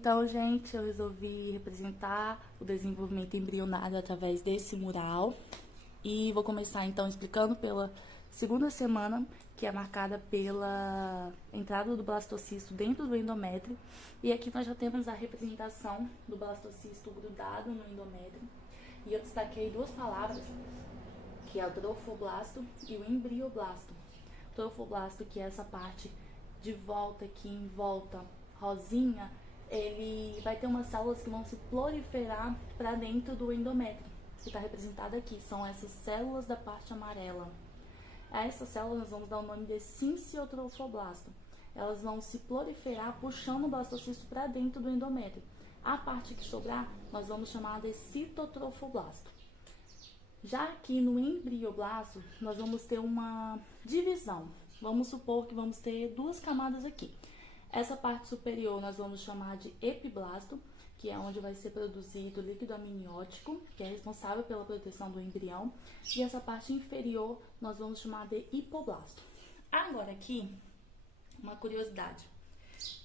Então, gente, eu resolvi representar o desenvolvimento embrionário através desse mural. E vou começar, então, explicando pela segunda semana, que é marcada pela entrada do blastocisto dentro do endométrio. E aqui nós já temos a representação do blastocisto grudado no endométrio. E eu destaquei duas palavras, que é o trofoblasto e o embrioblasto. O trofoblasto, que é essa parte de volta aqui, em volta, rosinha, ele vai ter umas células que vão se proliferar para dentro do endométrio, que está representada aqui. São essas células da parte amarela. A essas células nós vamos dar o nome de sinciotrofoblasto. Elas vão se proliferar puxando o blastocisto para dentro do endométrio. A parte que sobrar, nós vamos chamar de citotrofoblasto. Já aqui no embrioblasto, nós vamos ter uma divisão. Vamos supor que vamos ter duas camadas aqui. Essa parte superior nós vamos chamar de epiblasto, que é onde vai ser produzido o líquido amniótico, que é responsável pela proteção do embrião. E essa parte inferior nós vamos chamar de hipoblasto. Agora aqui, uma curiosidade,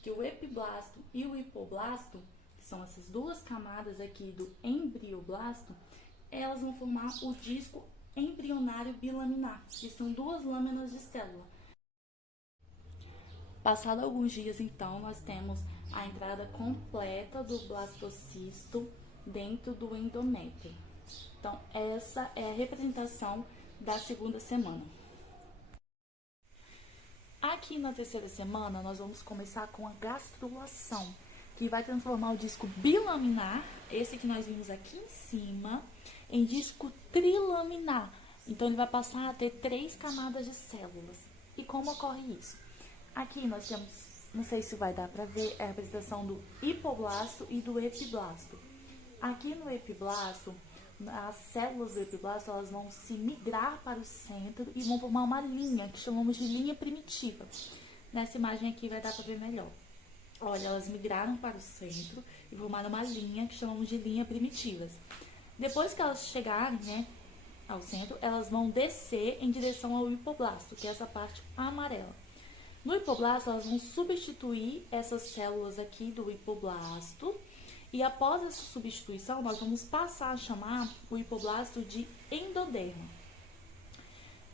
que o epiblasto e o hipoblasto, que são essas duas camadas aqui do embrioblasto, elas vão formar o disco embrionário bilaminar, que são duas lâminas de célula. Passado alguns dias, então, nós temos a entrada completa do blastocisto dentro do endométrio. Então, essa é a representação da segunda semana. Aqui na terceira semana, nós vamos começar com a gastrulação, que vai transformar o disco bilaminar, esse que nós vimos aqui em cima, em disco trilaminar. Então, ele vai passar a ter 3 camadas de células. E como ocorre isso? Aqui nós temos, não sei se vai dar para ver, a representação do hipoblasto e do epiblasto. Aqui no epiblasto, as células do epiblasto elas vão se migrar para o centro e vão formar uma linha, que chamamos de linha primitiva. Nessa imagem aqui vai dar para ver melhor. Olha, elas migraram para o centro e formaram uma linha que chamamos de linha primitivas. Depois que elas chegarem, ao centro, elas vão descer em direção ao hipoblasto, que é essa parte amarela. No hipoblasto, elas vão substituir essas células aqui do hipoblasto. E após essa substituição, nós vamos passar a chamar o hipoblasto de endoderma.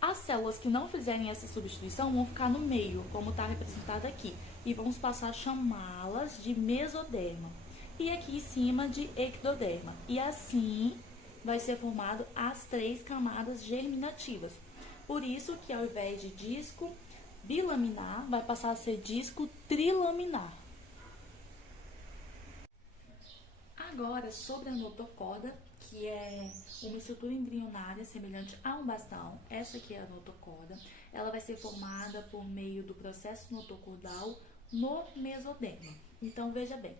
As células que não fizerem essa substituição vão ficar no meio, como está representado aqui. E vamos passar a chamá-las de mesoderma. E aqui em cima de ectoderma. E assim vai ser formado as 3 camadas germinativas. Por isso que ao invés de disco bilaminar, vai passar a ser disco trilaminar. Agora, sobre a notocorda, que é uma estrutura embrionária semelhante a um bastão. Essa aqui é a notocorda. Ela vai ser formada por meio do processo notocordal no mesoderma. Então, veja bem,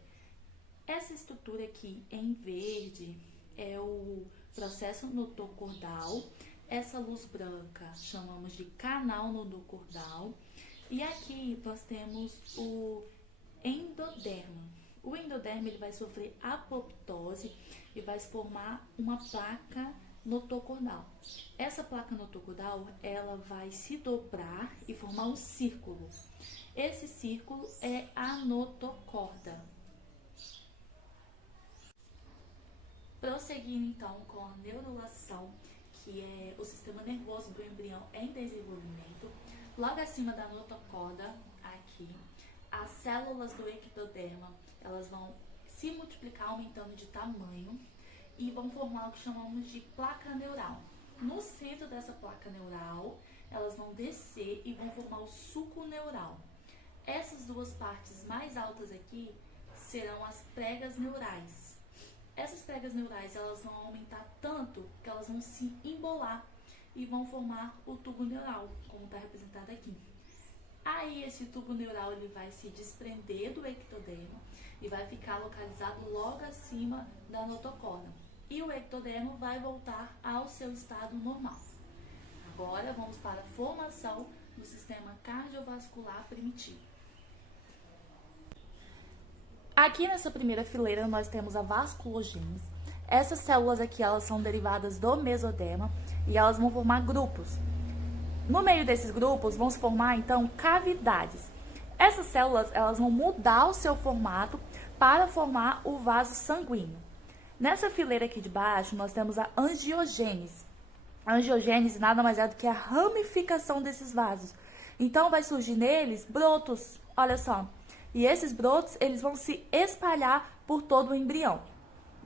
essa estrutura aqui em verde é o processo notocordal. Essa luz branca chamamos de canal notocordal. E aqui nós temos o endoderma. O endoderma ele vai sofrer apoptose e vai se formar uma placa notocordal. Essa placa notocordal ela vai se dobrar e formar um círculo. Esse círculo é a notocorda. Prosseguindo então com a neurulação, que é o sistema nervoso do embrião em desenvolvimento. Logo acima da notocorda, aqui, as células do ectoderma, elas vão se multiplicar aumentando de tamanho e vão formar o que chamamos de placa neural. No centro dessa placa neural, elas vão descer e vão formar o suco neural. Essas duas partes mais altas aqui serão as pregas neurais. Essas pregas neurais elas vão aumentar tanto que elas vão se embolar e vão formar o tubo neural, como está representado aqui. Aí esse tubo neural ele vai se desprender do ectoderma e vai ficar localizado logo acima da notocorda. E o ectoderma vai voltar ao seu estado normal. Agora vamos para a formação do sistema cardiovascular primitivo. Aqui nessa primeira fileira nós temos a vasculogênese. Essas células aqui elas são derivadas do mesoderma e elas vão formar grupos. No meio desses grupos vão se formar então cavidades. Essas células elas vão mudar o seu formato para formar o vaso sanguíneo. Nessa fileira aqui de baixo, nós temos a angiogênese. A angiogênese nada mais é do que a ramificação desses vasos. Então, vai surgir neles brotos, olha só. E esses brotos, eles vão se espalhar por todo o embrião.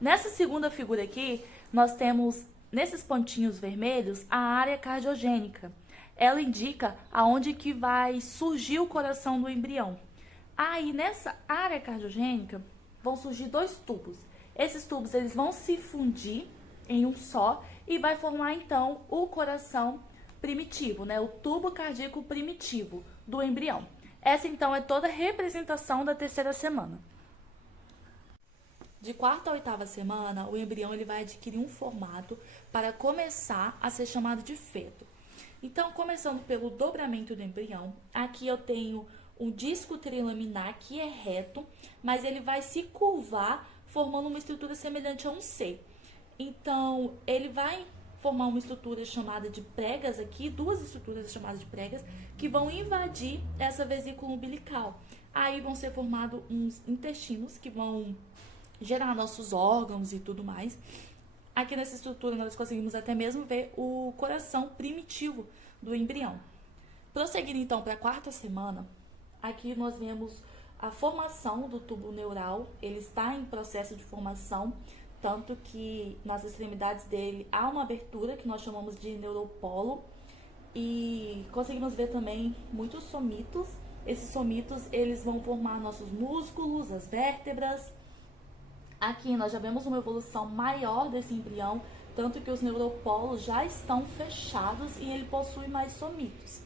Nessa segunda figura aqui, nós temos, nesses pontinhos vermelhos, a área cardiogênica. Ela indica aonde que vai surgir o coração do embrião. Aí, nessa área cardiogênica, vão surgir dois tubos. Esses tubos, eles vão se fundir em um só e vai formar, então, o coração primitivo, né? O tubo cardíaco primitivo do embrião. Essa, então, é toda a representação da terceira semana. De quarta a oitava semana, o embrião ele vai adquirir um formato para começar a ser chamado de feto. Então, começando pelo dobramento do embrião, aqui eu tenho um disco trilaminar que é reto, mas ele vai se curvar formando uma estrutura semelhante a um C. Então, ele vai formar uma estrutura chamada de pregas aqui, duas estruturas chamadas de pregas, que vão invadir essa vesícula umbilical. Aí vão ser formados uns intestinos que vão gerar nossos órgãos e tudo mais. Aqui nessa estrutura nós conseguimos até mesmo ver o coração primitivo do embrião. Prosseguindo então para a quarta semana, aqui nós vemos a formação do tubo neural. Ele está em processo de formação, tanto que nas extremidades dele há uma abertura que nós chamamos de neuropolo e conseguimos ver também muitos somitos. Esses somitos eles vão formar nossos músculos, as vértebras. Aqui nós já vemos uma evolução maior desse embrião, tanto que os neuropolos já estão fechados e ele possui mais somitos.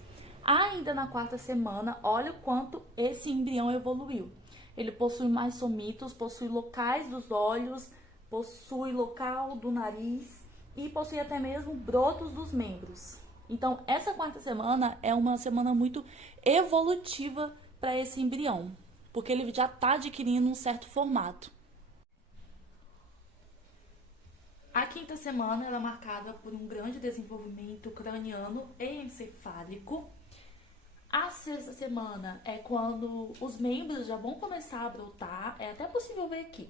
Ainda na quarta semana, olha o quanto esse embrião evoluiu. Ele possui mais somitos, possui locais dos olhos, possui local do nariz e possui até mesmo brotos dos membros. Então, essa quarta semana é uma semana muito evolutiva para esse embrião, porque ele já está adquirindo um certo formato. A quinta semana ela é marcada por um grande desenvolvimento craniano e encefálico. A sexta semana é quando os membros já vão começar a brotar, é até possível ver aqui.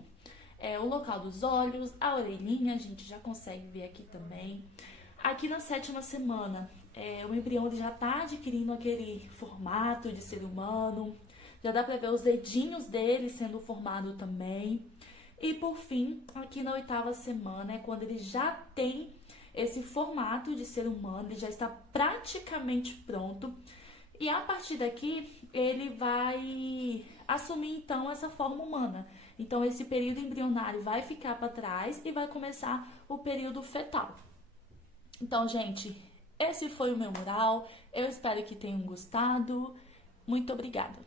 É o local dos olhos, a orelhinha, a gente já consegue ver aqui também. Aqui na sétima semana, o embrião ele já está adquirindo aquele formato de ser humano, já dá para ver os dedinhos dele sendo formado também. E por fim, aqui na oitava semana é quando ele já tem esse formato de ser humano, ele já está praticamente pronto. E a partir daqui, ele vai assumir então essa forma humana. Então esse período embrionário vai ficar para trás e vai começar o período fetal. Então, gente, esse foi o meu mural. Eu espero que tenham gostado. Muito obrigada.